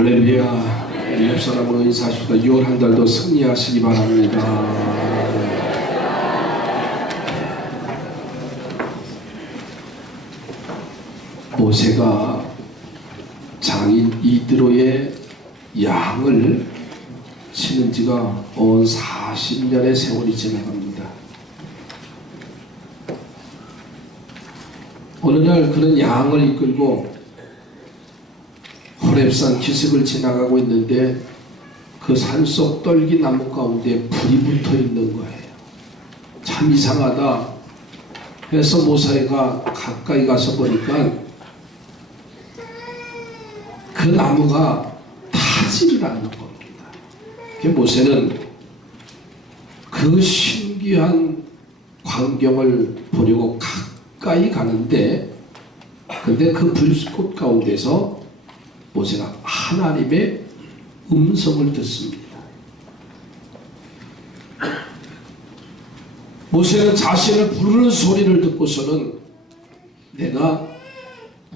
할렐루야. 우리 옆 사람으로 인사하십시다. 6월 한 달도 승리하시기 바랍니다. 모세가 장인 이드로의 양을 치는 지가 온 40년의 세월이 지나갑니다. 어느 날 그는 양을 이끌고 호렙산 기슭을 지나가고 있는데 그 산속 떨기나무 가운데 불이 붙어 있는 거예요. 참 이상하다 해서 모세가 가까이 가서 보니까 그 나무가 타지를 않는 겁니다. 모세는 그 신기한 광경을 보려고 가까이 가는데, 근데 그 불꽃 가운데서 모세가 하나님의 음성을 듣습니다. 모세는 자신을 부르는 소리를 듣고서는 내가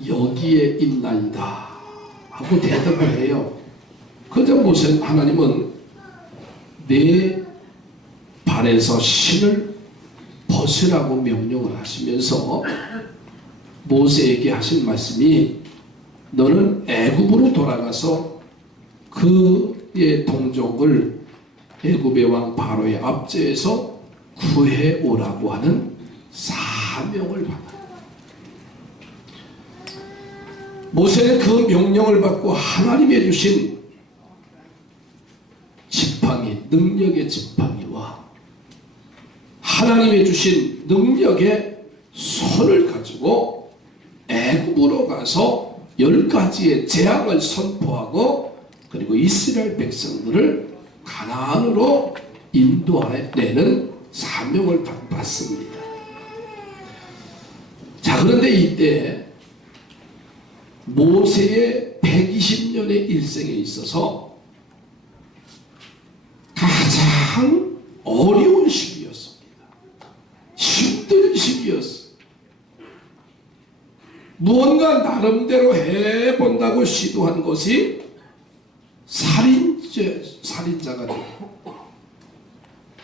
여기에 있나이다 하고 대답을 해요. 그런데 모세는, 하나님은 내 발에서 신을 벗으라고 명령을 하시면서 모세에게 하신 말씀이, 너는 애굽으로 돌아가서 그의 동족을 애굽의 왕 바로의 압제에서 구해오라고 하는 사명을 받아요. 모세는 그 명령을 받고 하나님이 주신 지팡이, 능력의 지팡이와 하나님이 주신 능력의 손을 가지고 애굽으로 가서 10가지의 재앙을 선포하고, 그리고 이스라엘 백성들을 가나안으로 인도해내는 사명을 받습니다. 자, 그런데 이때 모세의 120년의 일생에 있어서 가장 어려운 시기였습니다. 힘든 시기였어요. 무언가 나름대로 해본다고 시도한 것이 살인자가 되고,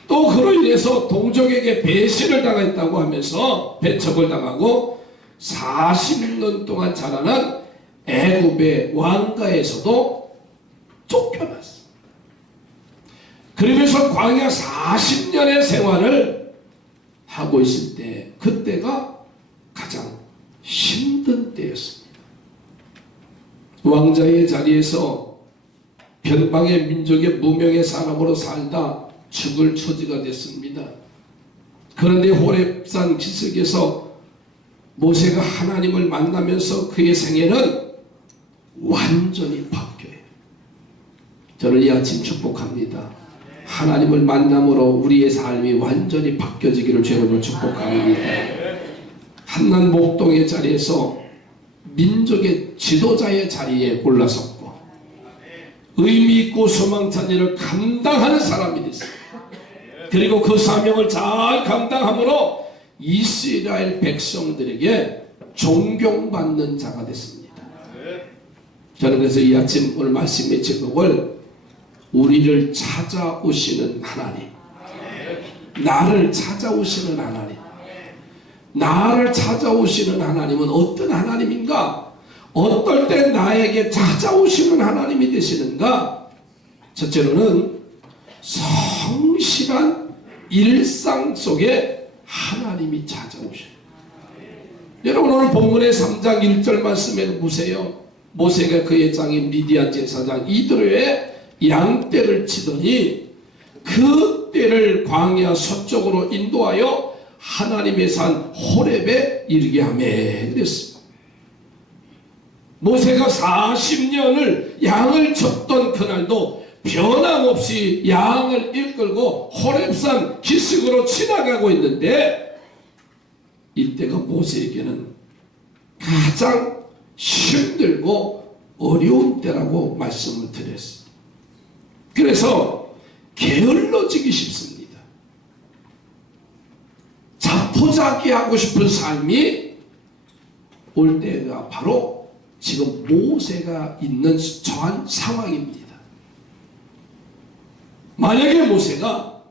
또 그로 인해서 동족에게 배신을 당했다고 하면서 배척을 당하고 40년 동안 자라난 애굽의 왕가에서도 쫓겨났어. 그러면서 광야 40년의 생활을 하고 있을 때, 그때가 가장 힘든 때였습니다. 왕자의 자리에서 변방의 민족의 무명의 사람으로 살다 죽을 처지가 됐습니다. 그런데 호렙산 기슭에서 모세가 하나님을 만나면서 그의 생애는 완전히 바뀌어요. 저는 이 아침 축복합니다. 하나님을 만남으로 우리의 삶이 완전히 바뀌어지기를 주님으로 축복합니다. 한난 목동의 자리에서 민족의 지도자의 자리에 올라섰고 의미 있고 소망찬 일을 감당하는 사람이 됐어요. 그리고 그 사명을 잘 감당함으로 이스라엘 백성들에게 존경받는 자가 됐습니다. 저는 그래서 이 아침 오늘 말씀의 제목을 우리를 찾아오시는 하나님, 나를 찾아오시는 하나님. 나를 찾아오시는 하나님은 어떤 하나님인가? 어떨 때 나에게 찾아오시는 하나님이 되시는가? 첫째로는 성실한 일상 속에 하나님이 찾아오셔요. 여러분, 오늘 본문의 3장 1절 말씀에 보세요. 모세가 그의 장인 미디안 제사장 이드로의 양떼를 치더니 그 떼를 광야 서쪽으로 인도하여 하나님의 산 호렙에 이르게 하매 그랬습니다. 모세가 40년을 양을 쳤던 그날도 변함없이 양을 이끌고 호렙산 기슭으로 지나가고 있는데, 이때가 모세에게는 가장 힘들고 어려운 때라고 말씀을 드렸어요. 그래서 게을러지기 쉽습니다. 자포자기하고 싶은 삶이 올 때가 바로 지금 모세가 있는 저한 상황입니다. 만약에 모세가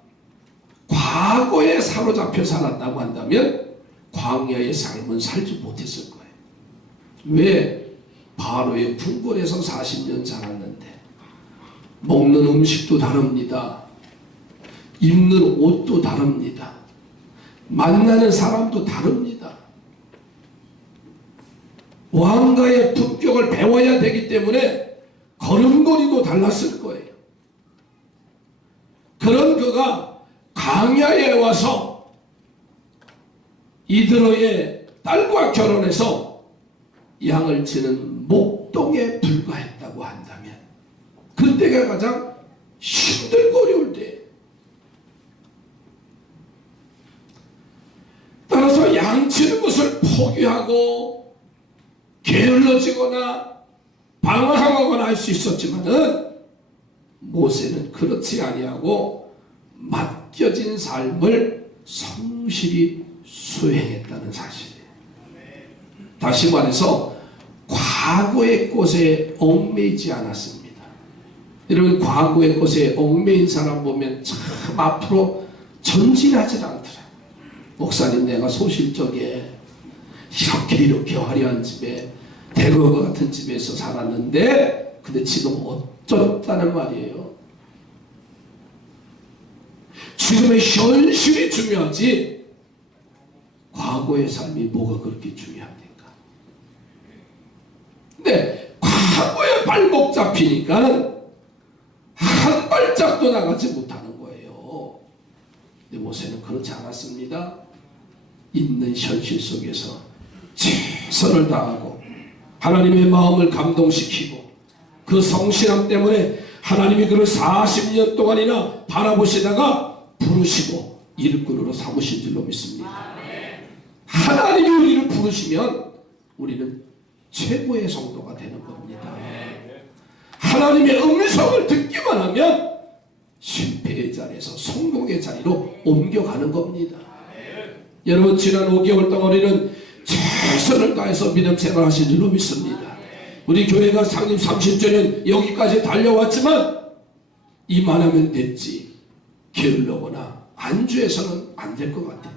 과거에 사로잡혀 살았다고 한다면 광야의 삶은 살지 못했을 거예요. 왜? 바로의 궁궐에서 40년 살았는데 먹는 음식도 다릅니다. 입는 옷도 다릅니다. 만나는 사람도 다릅니다. 왕가의 품격을 배워야 되기 때문에 걸음걸이도 달랐을 거예요. 그런 그가 광야에 와서 이드로의 딸과 결혼해서 양을 치는 목동에 불과했다고 한다면 그때가 가장 힘들고 어려울 때, 따라서 양치는 것을 포기하고 게을러지거나 방황하거나 할 수 있었지만은 모세는 그렇지 아니하고 맡겨진 삶을 성실히 수행했다는 사실이에요. 다시 말해서 과거의 것에 얽매이지 않았습니다. 여러분, 과거의 것에 얽매인 사람 보면 참 앞으로 전진하지 않더라. 목사님, 내가 소실적에 이렇게 화려한 집에 대거과 같은 집에서 살았는데 근데 지금 어쩌다는 말이에요. 지금의 현실이 중요하지 과거의 삶이 뭐가 그렇게 중요합니까? 근데 과거에 발목 잡히니까 한 발짝도 나가지 못하는 거예요. 근데 모세는 그렇지 않았습니다. 있는 현실 속에서 최선을 다하고 하나님의 마음을 감동시키고 그 성실함 때문에 하나님이 그를 40년 동안이나 바라보시다가 부르시고 일꾼으로 삼으신 줄로 믿습니다. 하나님이 우리를 부르시면 우리는 최고의 성도가 되는 겁니다. 하나님의 음성을 듣기만 하면 실패의 자리에서 성공의 자리로 옮겨가는 겁니다. 여러분, 지난 5개월 동안 우리는 최선을 다해서 믿음 생활하신 줄로 믿습니다. 우리 교회가 창립 30주년 여기까지 달려왔지만 이만하면 됐지 게을러거나 안주해서는 안 될 것 같아요.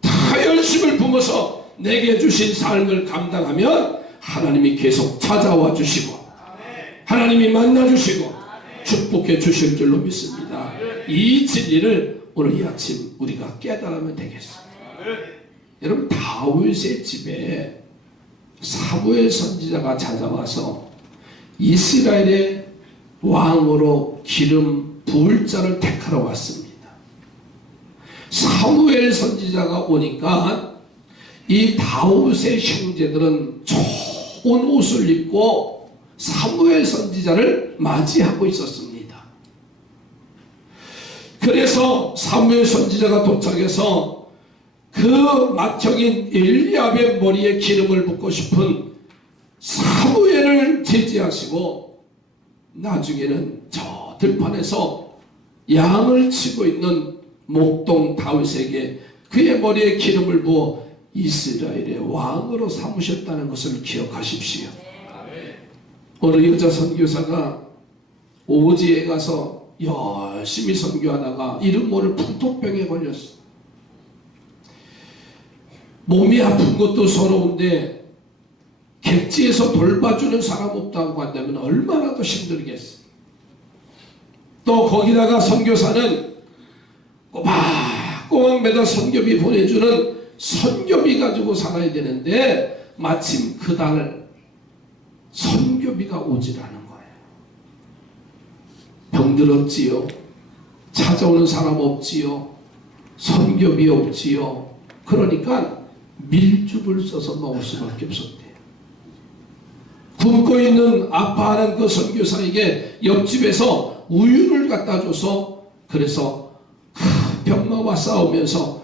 다 열심을 품어서 내게 주신 삶을 감당하면 하나님이 계속 찾아와 주시고 하나님이 만나 주시고 축복해 주실 줄로 믿습니다. 이 진리를 오늘 이 아침 우리가 깨달으면 되겠습니다. 여러분, 다윗의 집에 사무엘 선지자가 찾아와서 이스라엘의 왕으로 기름 부을 자를 택하러 왔습니다. 사무엘 선지자가 오니까 이 다윗의 형제들은 좋은 옷을 입고 사무엘 선지자를 맞이하고 있었습니다. 그래서 사무엘 선지자가 도착해서 그 맏형인 엘리압의 머리에 기름을 붓고 싶은 사무엘을 제지하시고 나중에는 저 들판에서 양을 치고 있는 목동 다윗에게 그의 머리에 기름을 부어 이스라엘의 왕으로 삼으셨다는 것을 기억하십시오. 어느 여자 선교사가 오지에 가서 열심히 선교하다가 이름 모를 풍토병에 걸렸어. 몸이 아픈 것도 서러운데 객지에서 돌봐주는 사람 없다고 한다면 얼마나 더 힘들겠어. 또 거기다가 선교사는 꼬박꼬박 매달 선교비 보내주는 선교비 가지고 살아야 되는데 마침 그날 선교비가 오질 않은 거예요. 병들 없지요. 찾아오는 사람 없지요. 선교비 없지요. 그러니까 밀줍을 써서 먹을 수밖에 없었대요. 굶고 있는 아파하는 그 선교사에게 옆집에서 우유를 갖다 줘서 그래서 병마와 싸우면서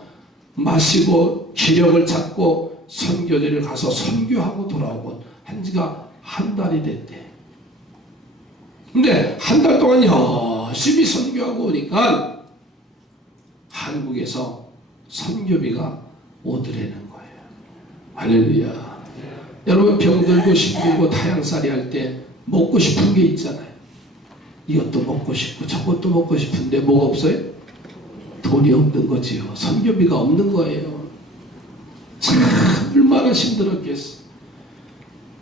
마시고 기력을 찾고 선교지를 가서 선교하고 돌아오곤 한 지가 한 달이 됐대. 근데 한 달 동안 열심히 선교하고 오니까 한국에서 선교비가 오더라는 거예요. 할렐루야. 여러분 병들고 힘들고 타향살이 할 때 먹고 싶은 게 있잖아요. 이것도 먹고 싶고 저것도 먹고 싶은데 뭐가 없어요? 돈이 없는 거지요. 선교비가 없는 거예요. 참 얼마나 힘들었겠어.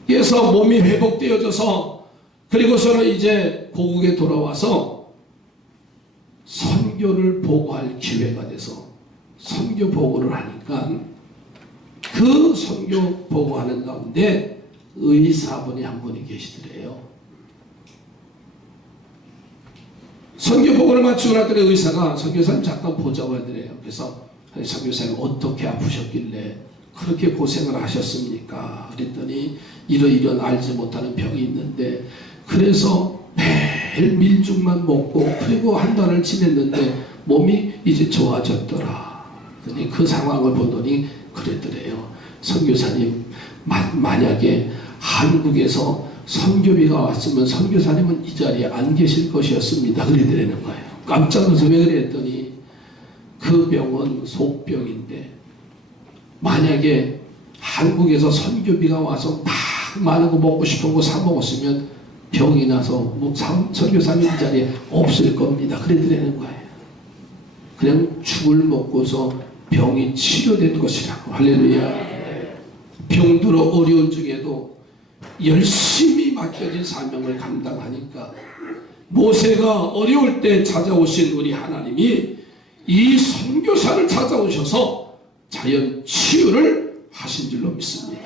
그래서 몸이 회복되어져서 그리고서는 이제 고국에 돌아와서 선교를 보고할 기회가 돼서 선교 보고를 하니까 그 선교 보고하는 가운데 의사분이 한 분이 계시더래요. 선교 보고를 마치고 났더니 의사가 선교사님 잠깐 보자고 하더래요. 그래서 선교사님 어떻게 아프셨길래 그렇게 고생을 하셨습니까? 그랬더니 이런 알지 못하는 병이 있는데 그래서 매일 밀죽만 먹고 그리고 한 달을 지냈는데 몸이 이제 좋아졌더라. 그 상황을 보더니 그랬더래요. 선교사님 만약에 한국에서 선교비가 왔으면 선교사님은 이 자리에 안 계실 것이었습니다. 그러더라는 거예요. 깜짝 놀라서 왜 그랬더니 그 병은 속병인데 만약에 한국에서 선교비가 와서 막 많은 거 먹고 싶은 거 사 먹었으면 병이 나서 선교사님 이 자리에 없을 겁니다. 그러더라는 거예요. 그냥 죽을 먹고서 병이 치료된 것이라고. 할렐루야. 병들어 어려운 중에도 열심히 맡겨진 사명을 감당하니까 모세가 어려울 때 찾아오신 우리 하나님이 이 선교사를 찾아오셔서 자연 치유를 하신 줄로 믿습니다.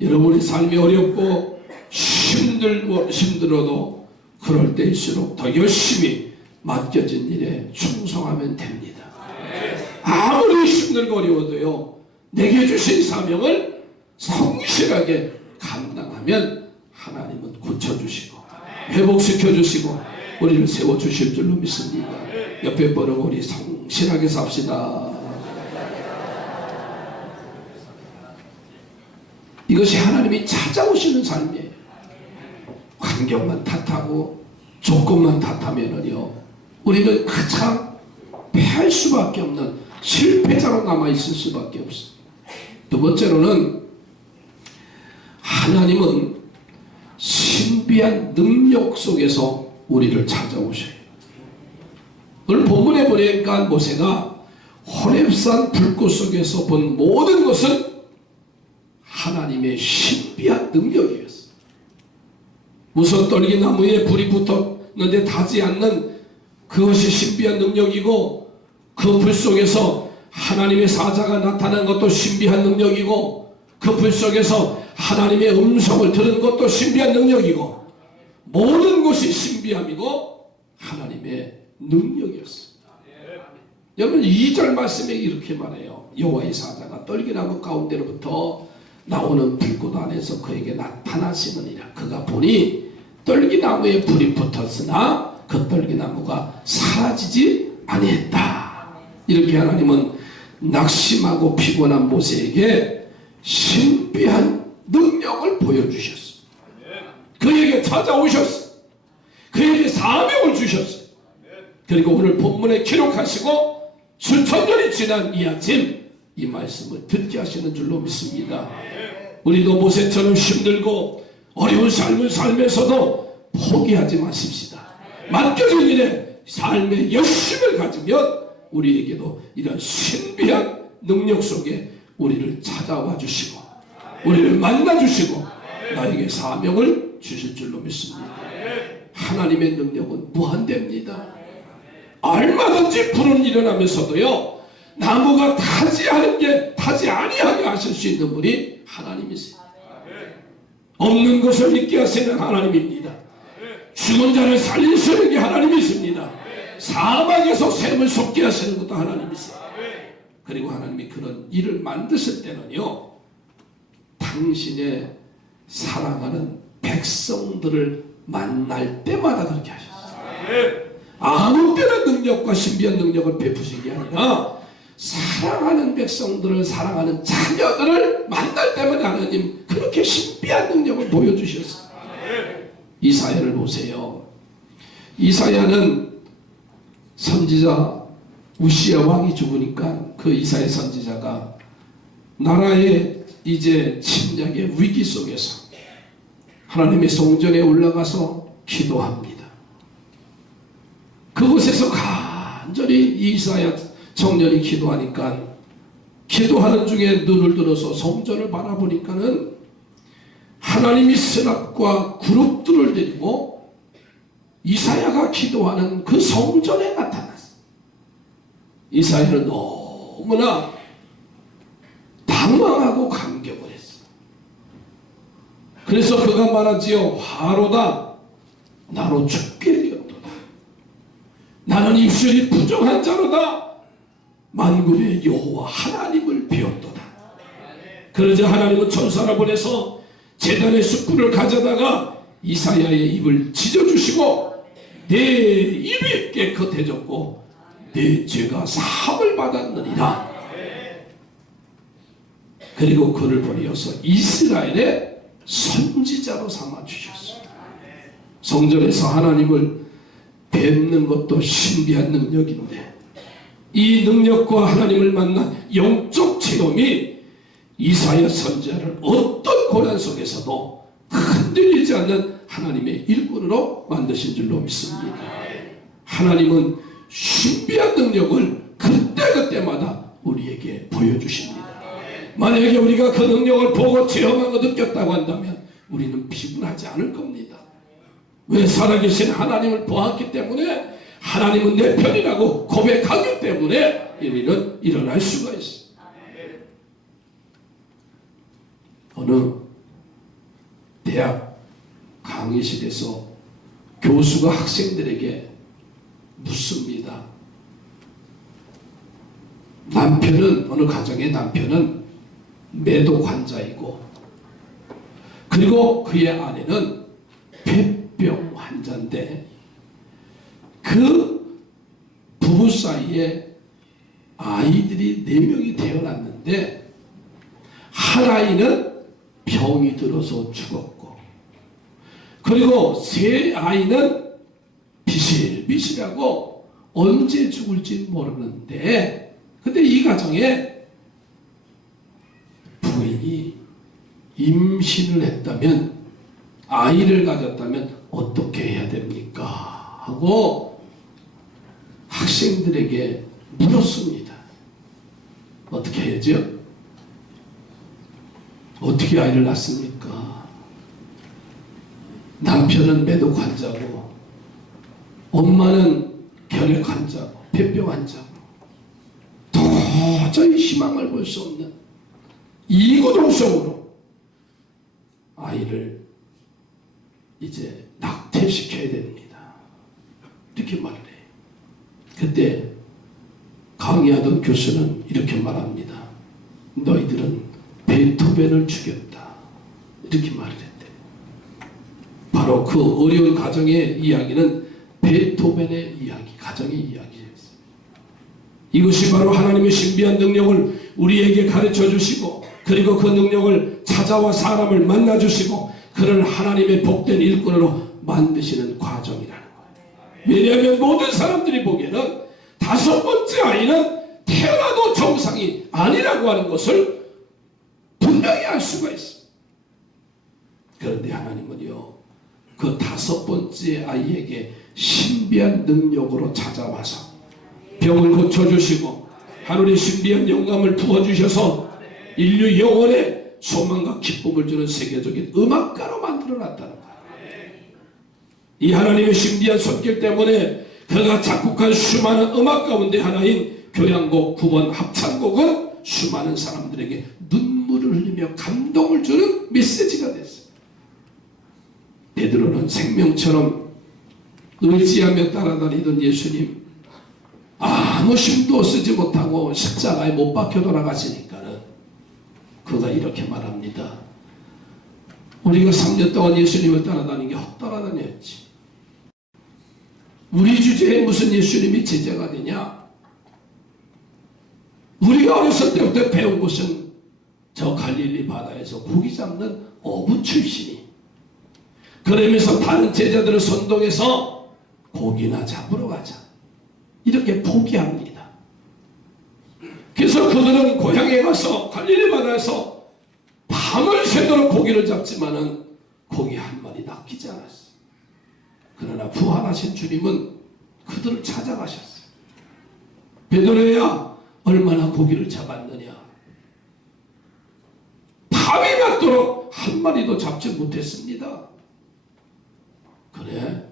여러분의 삶이 어렵고 힘들어도 그럴 때일수록 더 열심히 맡겨진 일에 충성하면 됩니다. 아무리 힘들고 어려워도요, 내게 주신 사명을 성실하게 감당하면 하나님은 고쳐주시고 회복시켜주시고 우리를 세워주실 줄로 믿습니다. 옆에 보고 우리 성실하게 삽시다. 이것이 하나님이 찾아오시는 삶이에요. 환경만 탓하고 조건만 탓하면은요, 우리는 가장 패할 수밖에 없는 실패자로 남아있을 수밖에 없어요. 두 번째로는 하나님은 신비한 능력 속에서 우리를 찾아오셔요. 오늘 본문에 보니까 모세가 호렙산 불꽃 속에서 본 모든 것은 하나님의 신비한 능력이었어요. 무슨 떨기나무에 불이 붙었는데 타지 않는 그것이 신비한 능력이고, 그 불 속에서 하나님의 사자가 나타난 것도 신비한 능력이고, 그 불 속에서 하나님의 음성을 들은 것도 신비한 능력이고, 모든 것이 신비함이고 하나님의 능력이었어요. 여러분 2절 말씀에 이렇게 말해요. 여호와의 사자가 떨기나무 가운데로부터 나오는 불꽃 안에서 그에게 나타나시느니라. 그가 보니 떨기나무에 불이 붙었으나 그 떨기나무가 사라지지 아니했다. 이렇게 하나님은 낙심하고 피곤한 모세에게 신비한 능력을 보여주셨어요. 그에게 찾아오셨어요. 그에게 사명을 주셨어요. 그리고 오늘 본문에 기록하시고 수천 년이 지난 이 아침 이 말씀을 듣게 하시는 줄로 믿습니다. 우리도 모세처럼 힘들고 어려운 삶을 살면서도 포기하지 마십시다. 맡겨진 일에 삶의 열심을 가지면 우리에게도 이런 신비한 능력 속에 우리를 찾아와 주시고 우리를 만나 주시고 나에게 사명을 주실 줄로 믿습니다. 하나님의 능력은 무한대입니다. 얼마든지 불은 일어나면서도요, 나무가 타지 아니하게 하실 수 있는 분이 하나님이세요. 없는 것을 있게 하시는 하나님입니다. 죽은 자를 살리시는 게 하나님이십니다. 사막에서 샘을 솟게 하시는 것도 하나님이세요. 그리고 하나님이 그런 일을 만드실 때는요, 당신의 사랑하는 백성들을 만날 때마다 그렇게 하셨어요. 아무 때나 능력과 신비한 능력을 베푸신 게 아니라 사랑하는 백성들을, 사랑하는 자녀들을 만날 때마다 하나님 그렇게 신비한 능력을 보여주셨어요. 이사야를 보세요. 이사야는 선지자 우시야 왕이 죽으니까 그 이사야 선지자가 나라의 이제 침략의 위기 속에서 하나님의 성전에 올라가서 기도합니다. 그곳에서 간절히 이사야 청년이 기도하니까, 기도하는 중에 눈을 들어서 성전을 바라보니까는 하나님이 스랍과 그룹들을 데리고 이사야가 기도하는 그 성전에 나타났어요. 이사야는 너무나 당황하고 감격을 했어요. 그래서 그가 말하지요. 화로다 나로 죽게 되었도다. 나는 입술이 부정한 자로다. 만군의 여호와 하나님을 배웠도다. 그러자 하나님은 천사를 보내서 제단의 숯불을 가져다가 이사야의 입을 찢어주시고 내 입이 깨끗해졌고 내 죄가 사함을 받았느니라. 그리고 그를 보내어서 이스라엘의 선지자로 삼아주셨어요. 성전에서 하나님을 뵙는 것도 신비한 능력인데, 이 능력과 하나님을 만난 영적 체험이 이사야 선지자를 어떤 고난 속에서도 흔들리지 않는 하나님의 일꾼으로 만드신 줄로 믿습니다. 하나님은 신비한 능력을 그때그때마다 우리에게 보여주십니다. 만약에 우리가 그 능력을 보고 체험하고 느꼈다고 한다면 우리는 피곤하지 않을 겁니다. 왜? 살아계신 하나님을 보았기 때문에, 하나님은 내 편이라고 고백하기 때문에 우리는 일어날 수가 있어요. 어느 대학 강의실에서 교수가 학생들에게 묻습니다. 어느 가정의 남편은 매독 환자이고, 그리고 그의 아내는 폐병 환자인데, 그 부부 사이에 아이들이 4명이 태어났는데 한 아이는 병이 들어서 죽었고, 그리고 3 아이는 비실비실하고 언제 죽을지 모르는데, 근데 이 가정에 부인이 임신을 했다면, 아이를 가졌다면 어떻게 해야 됩니까? 하고 학생들에게 물었습니다. 어떻게 해야죠? 어떻게 아이를 낳습니까? 남편은 매독 환자고, 엄마는 결핵 환자고, 폐병 환자고, 도저히 희망을 볼 수 없는 이 고통 속으로 아이를 이제 낙태시켜야 됩니다. 이렇게 말을 해요. 그때 강의하던 교수는 이렇게 말합니다. 너희들은 베토벤을 죽였다. 이렇게 말을 했대. 바로 그 어려운 가정의 이야기는 베토벤의 이야기, 가정의 이야기였어요. 이것이 바로 하나님의 신비한 능력을 우리에게 가르쳐 주시고, 그리고 그 능력을 찾아와 사람을 만나 주시고 그를 하나님의 복된 일꾼으로 만드시는 과정이라는 거예요. 왜냐하면 모든 사람들이 보기에는 5번째 아이는 태어나도 정상이 아니라고 하는 것을 분명히 알 수가 있어요. 그런데 하나님은요, 그 5번째 아이에게 신비한 능력으로 찾아와서 병을 고쳐주시고 하늘의 신비한 영감을 부어주셔서 인류 영혼에 소망과 기쁨을 주는 세계적인 음악가로 만들어놨다는 거예요. 이 하나님의 신비한 손길 때문에 그가 작곡한 수많은 음악 가운데 하나인 교향곡 9번 합창곡은 수많은 사람들에게 눈물을 흘리며 감동을 주는 메시지가 됐어요. 베드로는 생명처럼 의지하며 따라다니던 예수님, 아무 힘도 쓰지 못하고 십자가에 못 박혀 돌아가시니까는 그가 이렇게 말합니다. 우리가 3년 동안 예수님을 따라다닌 게 헛따라다녔지. 우리 주제에 무슨 예수님이 제자가 되냐? 우리가 어렸을 때부터 배운 것은 저 갈릴리 바다에서 고기 잡는 어부 출신이, 그러면서 다른 제자들을 선동해서 고기나 잡으러 가자, 이렇게 포기합니다. 그래서 그들은 고향에 가서 갈릴리 바다에서 밤을 새도록 고기를 잡지만은 고기 한 마리 낚이지 않았어요. 그러나 부활하신 주님은 그들을 찾아가셨어요. 베드로야, 얼마나 고기를 잡았느냐. 밤이 맞도록 한 마리도 잡지 못했습니다. 그래?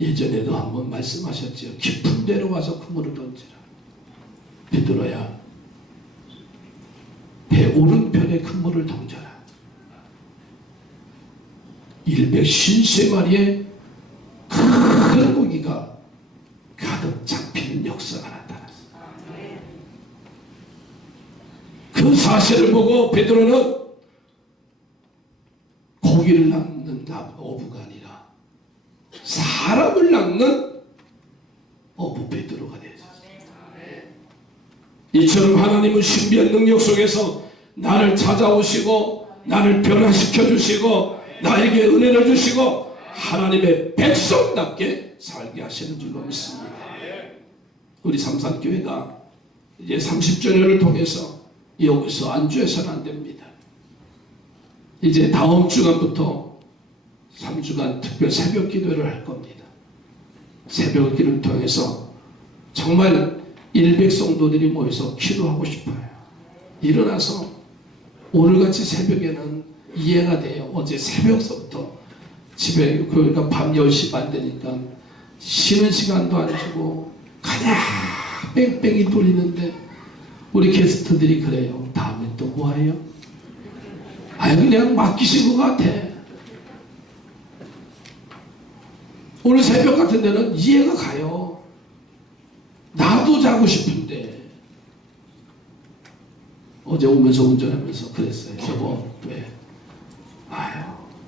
예전에도 한번 말씀하셨지요. 깊은 데로 와서 그물을 던지라. 베드로야, 배 오른편에 그물을 던져라. 153마리의 큰 고기가 가득 잡히는 역사가 나타났어요. 그 사실을 보고 베드로는 고기를 낚는 어부가 아니라 사람을 낚는 어부 베드로가 되었습니다. 이처럼 하나님은 신비한 능력 속에서 나를 찾아오시고 나를 변화시켜 주시고 나에게 은혜를 주시고 하나님의 백성답게 살게 하시는 줄로 믿습니다. 우리 삼산교회가 이제 30주년을 통해서 여기서 안주해서는 안 됩니다. 이제 다음 주간부터 3주간 특별 새벽 기도를 할 겁니다. 새벽 기도를 통해서 정말 일백성도들이 모여서 기도하고 싶어요. 일어나서 오늘같이 새벽에는 이해가 돼요. 어제 새벽서부터 집에 그러니까 밤 10시 반 되니까 쉬는 시간도 안 주고 그냥 뺑뺑이 돌리는데 우리 게스트들이 그래요. 다음에 또 뭐해요? 그냥 맡기신 것 같아. 오늘 새벽 같은 데는 이해가 가요. 나도 자고 싶은데. 어제 오면서 운전하면서 그랬어요. 여보, 왜?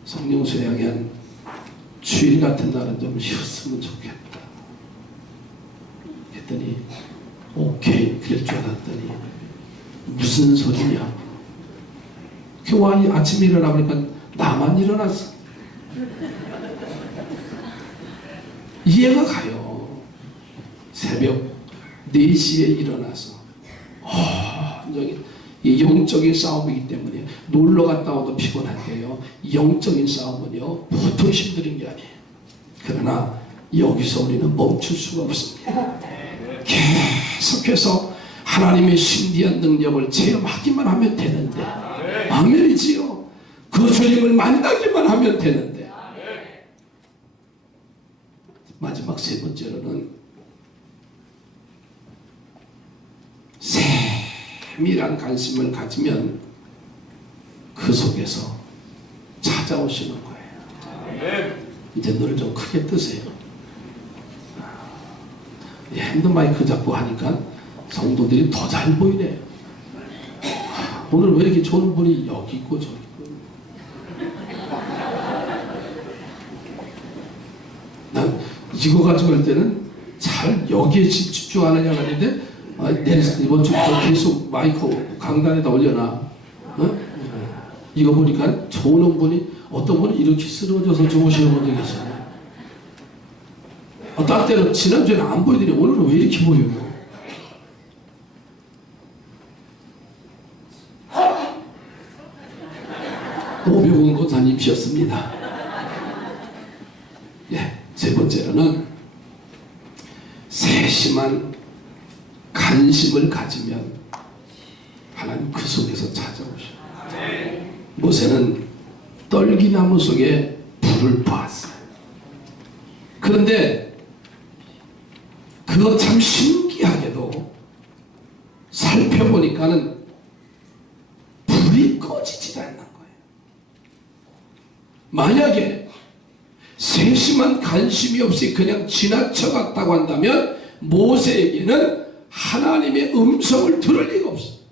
성령 수양이 한 주일 같은 날은 좀 쉬었으면 좋겠다. 했더니 오케이 그럴 줄 알았더니 무슨 소리냐. 교환이 아침에 일어나보니까 나만 일어났어. 이해가 가요. 새벽 4시에 일어나서 이 영적인 싸움이기 때문에 놀러 갔다 와도 피곤한데요. 영적인 싸움은요 보통 힘든 게 아니에요. 그러나 여기서 우리는 멈출 수가 없습니다. 계속해서 하나님의 신비한 능력을 체험하기만 하면 되는데 아멘이지요. 그 주님을 만나기만 하면 되는데 마지막 세 번째로는 세밀한 관심을 가지면 그 속에서 찾아오시는 거예요. 이제 노래 좀 크게 뜨세요. 핸드마이크 잡고 하니까 성도들이 더 잘 보이네요. 오늘 왜 이렇게 좋은 분이 여기 있고 저기 있고. 난 이거 가지고 할 때는 잘 여기에 집중하느냐 하는데 이번 주부터 계속 마이크 강단에다 올려놔. 이거 보니까 좋은 분이 어떤 분은 이렇게 쓰러져서 주무시는 분이 계시네. 딴 때는 지난주에는 안 보이더니 오늘은 왜 이렇게 보여요? 오병훈 권사님이셨습니다. 세 번째로는 세심한 관심을 가지면 하나님 그 속에서 찾아오셔요. 모세는 떨기나무 속에 불을 보았어요. 그런데 그거 참 신기하게도 살펴보니까는 불이 꺼지지 않는 거예요. 만약에 세심한 관심이 없이 그냥 지나쳐갔다고 한다면 모세에게는 하나님의 음성을 들을 리가 없어요.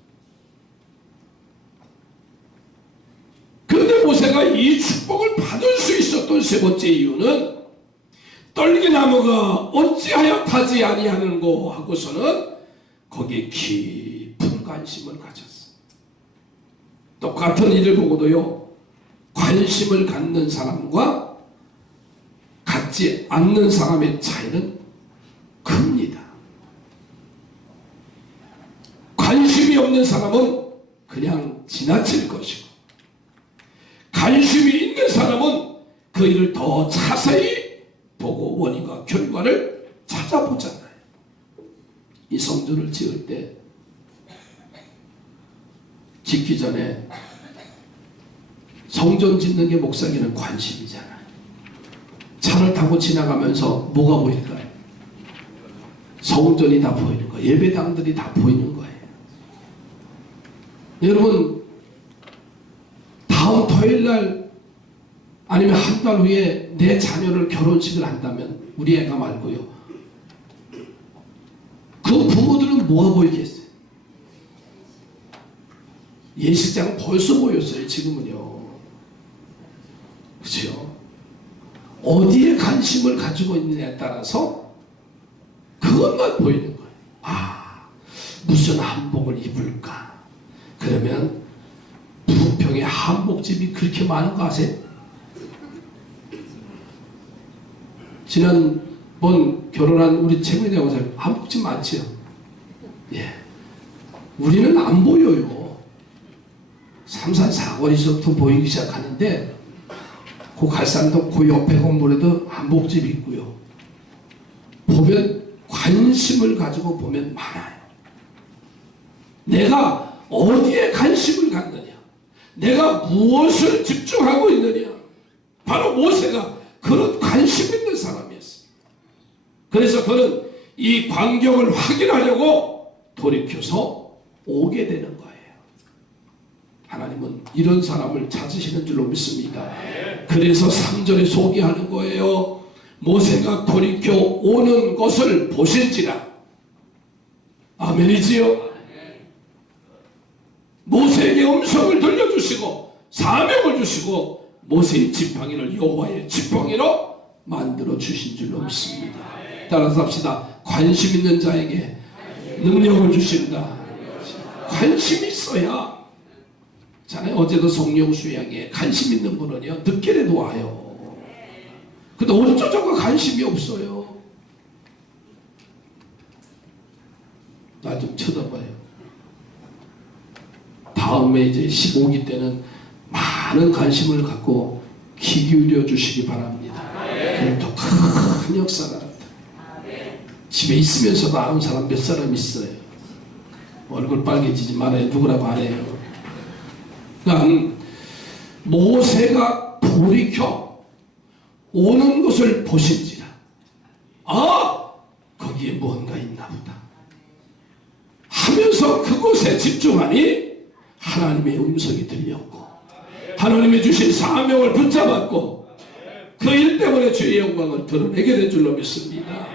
그런데 모세가 이 축복을 받을 수 있었던 세 번째 이유는 떨기나무가 어찌하여 타지 아니하는고 하고서는 거기에 깊은 관심을 가졌어요. 똑같은 일을 보고도요, 관심을 갖는 사람과 갖지 않는 사람의 차이는 큽니다. 관심이 없는 사람은 그냥 지나칠 것이고, 관심이 있는 사람은 그 일을 더 자세히 보고 원인과 결과를 찾아보잖아요. 이 성전을 지을 때 짓기 전에 성전 짓는 게 목사에게는 관심이잖아요. 차를 타고 지나가면서 뭐가 보일까요? 성전이 다 보이는 거예요. 예배당들이 다 보이는 거예요. 여러분, 다음 토요일날 아니면 한 달 후에 내 자녀를 결혼식을 한다면, 우리 애가 말고요, 그 부모들은 뭐가 보이겠어요? 예식장은 벌써 보였어요. 지금은요. 그렇죠? 어디에 관심을 가지고 있느냐에 따라서 그것만 보이는 거예요. 아, 무슨 한복을 입을까? 그러면 부평에 한복집이 그렇게 많은 거 아세요? 지난번 결혼한 우리 최민희 장사님 한복집 많지요? 예. 우리는 안 보여요. 삼산 사거리서부터 보이기 시작하는데, 그 갈산동 그 옆에 건물에도 한복집이 있고요. 보면 관심을 가지고 보면 많아요. 내가 어디에 관심을 갖느냐, 내가 무엇을 집중하고 있느냐. 바로 모세가 그런 관심 있는 사람이었어요. 그래서 그는 이 광경을 확인하려고 돌이켜서 오게 되는 거예요. 하나님은 이런 사람을 찾으시는 줄로 믿습니다. 그래서 3절에 소개하는 거예요. 모세가 돌이켜 오는 것을 보실지라. 아멘이지요? 모세에게 음성을 들려주시고 사명을 주시고 모세의 지팡이를 여호와의 지팡이로 만들어 주신 줄로 믿습니다. 따라서 합시다. 관심 있는 자에게 능력을 주신다. 관심이 있어야. 자네 어제도 성령 수양에 관심 있는 분은요, 늦게라도 와요. 근데 어쩌자고 관심이 없어요. 나 좀 쳐다봐요. 다음에 이제 15기 때는 많은 관심을 갖고 귀 기울여 주시기 바랍니다. 그럼 더 큰 역사가 나타납니다. 집에 있으면서도 아는 사람 몇 사람 있어요. 얼굴 빨개지지 말아요. 누구라고 안 해요. 그러니까 모세가 돌이켜 오는 것을 보신지라. 아, 거기에 뭔가 있나 보다 하면서 그곳에 집중하니 하나님의 음성이 들렸고, 하나님이 주신 사명을 붙잡았고, 그 일 때문에 주의 영광을 드러내게 된 줄로 믿습니다.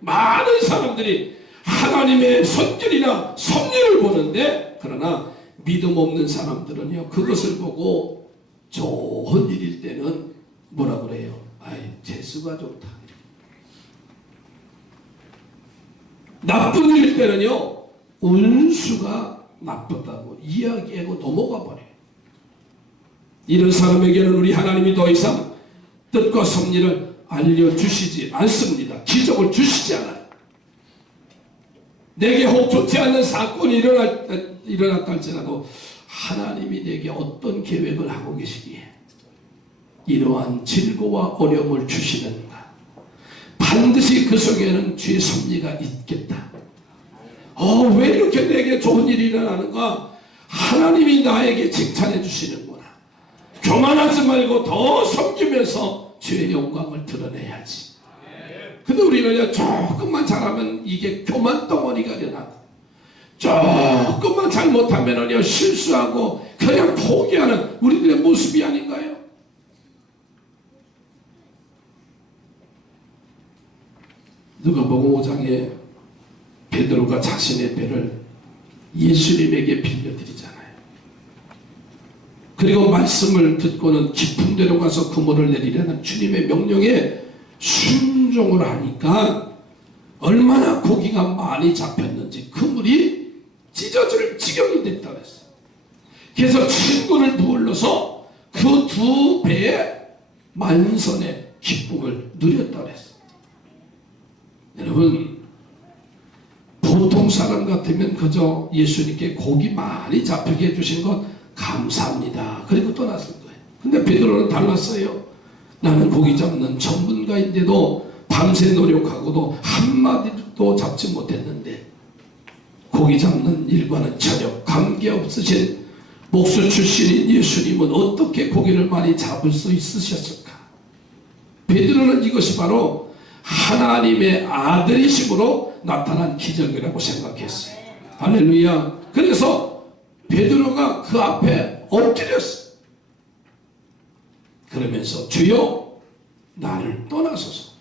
많은 사람들이 하나님의 손길이나 섭리를 보는데, 그러나 믿음 없는 사람들은요, 그것을 보고 좋은 일일 때는 뭐라 그래요? 아이, 재수가 좋다. 나쁜 일일 때는요, 운수가 나쁘다고 이야기하고 넘어가 버려요. 이런 사람에게는 우리 하나님이 더 이상 뜻과 섭리를 알려주시지 않습니다. 기적을 주시지 않아요. 내게 혹 좋지 않는 사건이 일어났다 할지라도 하나님이 내게 어떤 계획을 하고 계시기에 이러한 질고와 어려움을 주시는가, 반드시 그 속에는 주의 섭리가 있겠다. 왜 이렇게 내게 좋은 일이 일어나는가? 하나님이 나에게 칭찬해 주시는구나. 교만하지 말고 더 섬기면서 주의 영광을 드러내야지. 근데 우리는 조금만 잘하면 이게 교만 덩어리가 일어나고, 조금만 잘못하면 실수하고 그냥 포기하는 우리들의 모습이 아닌가요? 누가복음 5장에 베드로가 자신의 배를 예수님에게 빌려드리잖아요. 그리고 말씀을 듣고는 깊은 데로 가서 그물을 내리라는 주님의 명령에 순종을 하니까 얼마나 고기가 많이 잡혔는지 그물이 찢어질 지경이 됐다 그랬어요. 그래서 친구를 불러서 그 두 배의 만선의 기쁨을 누렸다 그랬어요. 여러분, 보통 사람 같으면 그저 예수님께 고기 많이 잡히게 해주신 것 감사합니다. 그리고 떠났을 거예요. 근데 베드로는 달랐어요. 나는 고기 잡는 전문가인데도 밤새 노력하고도 한마디도 잡지 못했는데 고기 잡는 일과는 전혀 관계없으신 목수 출신인 예수님은 어떻게 고기를 많이 잡을 수 있으셨을까? 베드로는 이것이 바로 하나님의 아들이심으로 나타난 기적이라고 생각했어요. 할렐루야. 그래서 베드로가 그 앞에 엎드렸어요. 그러면서 주여 나를 떠나소서.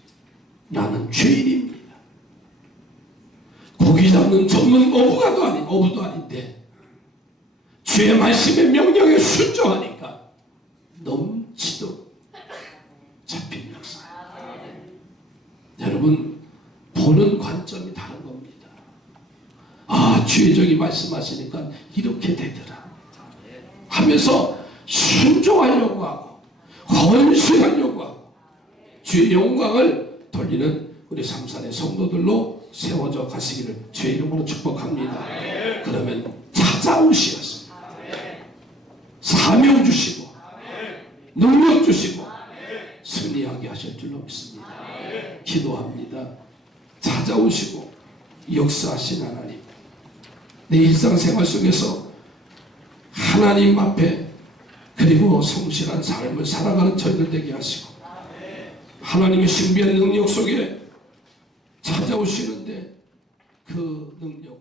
나는 죄인입니다. 고기 잡는 전문 어부도 아닌데 주의 말씀의 명령에 순종하니까 넘치도록 잡힌 역사. 여러분 보는 관점이 다른 겁니다. 아 주의 종이 말씀하시니까 이렇게 되더라 하면서 순종하려고 하고 헌신하려고 하고 주의 영광을 돌리는 우리 삼산의 성도들로 세워져 가시기를 주의 이름으로 축복합니다. 그러면 찾아오시어서 사명 주시고 능력 주시고 승리하게 하실 줄로 믿습니다. 기도합니다. 찾아오시고 역사하신 하나님, 내 일상생활 속에서 하나님 앞에 그리고 성실한 삶을 살아가는 저희들 되게 하시고 하나님의 신비한 능력 속에 찾아오시는데 그 능력